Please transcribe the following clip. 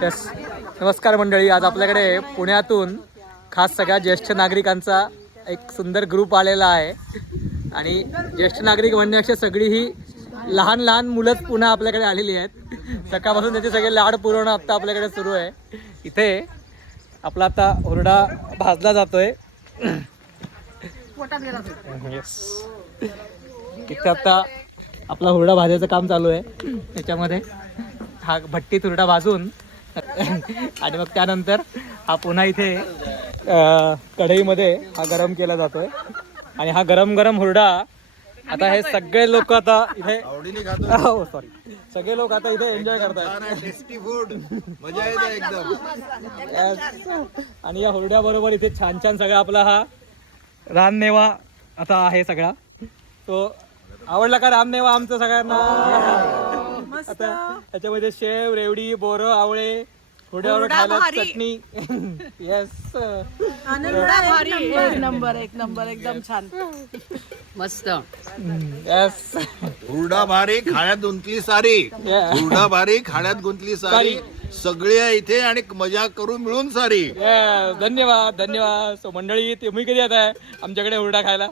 Yes. नमस्कार मंडळी, आज आपल्याकडे पुण्यातून खास सगळ्या ज्येष्ठ नागरिकांचा एक सुंदर ग्रुप आलेला आहे. आणि ज्येष्ठ नागरिक म्हणण्यापेक्षा सगळी ही लहान लहान मुलंच पुन्हा आपल्याकडे आलेली आहेत. सकाळपासून त्याचे सगळे लाड पुरवणं आता आपल्याकडे सुरू आहे. इथे आपला आता हुरडा भाजला जातोय. येस. इथे आता आपला हुरडा भाजायचं काम चालू आहे. त्याच्यामध्ये हा भट्टीत हुरडा भाजून आणि मग त्यानंतर हा पुन्हा इथे कढईमध्ये हा गरम केला जातोय. आणि हा गरम गरम हुरडा आता हे सगळे लोक आता इथे हो सॉरी सगळे लोक आता इथे एन्जॉय करतात. टेस्टी फूड मजा येते एकदम. आणि या हुरड्या बरोबर इथे छान छान सगळा आपला हा रानमेवा आता आहे सगळा. तो आवडला का रानमेवा आमचा सगळ्यांना? आता त्याच्यामध्ये शेव, रेवडी, बोरं, आवळे, हुरड्यावर खायला चटणी. येस. एक नंबर एकदम छान मस्त. येस. हुरडा भारी खाण्यात गुंतली सारी. हुरडा भारी खाण्यात गुंतली सारी. सगळे आहे इथे आणि मजा करून मिळून सारी. धन्यवाद धन्यवाद. सो मंडळी, तुम्ही कधी येत आहे आमच्याकडे हुरडा खायला?